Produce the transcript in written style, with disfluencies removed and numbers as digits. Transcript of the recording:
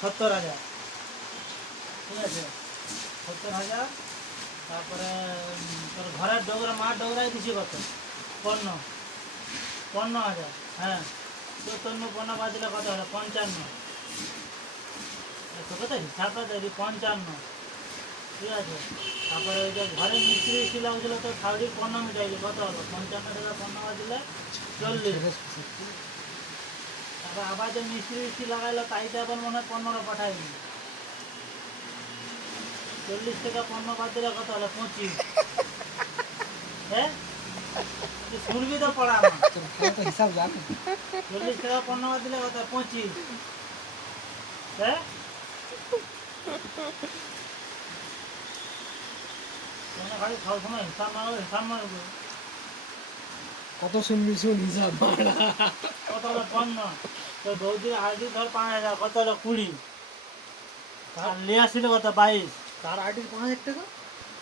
70,000, ঠিক আছে 70,000। তারপরে তোর ঘরের ডোগরা মাঠ ডোগরাই দিছি কত 55,000, হ্যাঁ 54 বাদ দিলে কত হলো 55, তোকে তো হিসাবটা দেখি 55, ঠিক আছে। তারপরে ওই যে ঘরে মিস্ত্রি ছিল ওগুলো তো শাড়ির 15 মিটাইলি কত হলো 55 টাকা 15 বাদ দিলে 40। তারপর আবার যে মিস্ত্রি লাগাইলো তাইতে আবার মনে হয় 15 পাঠাইনি, 40 টাকা 15 বাদ দিলে কত হলো 25। হ্যাঁ তুই শুনবি তো পড়া আমার, হিসাব জানি। 40 টাকা 15 বাদ দিলে কত 25। হ্যাঁ খালি সবসময় হিসাব মারবে। কত শুনবি শুন হিসাব মারা। কত হলো 15, তো বৌদির আইডি ধর 5,000 কত হলো 20, আর লিয়া ছিল কত 22। তার আইডির 5,000 টাকা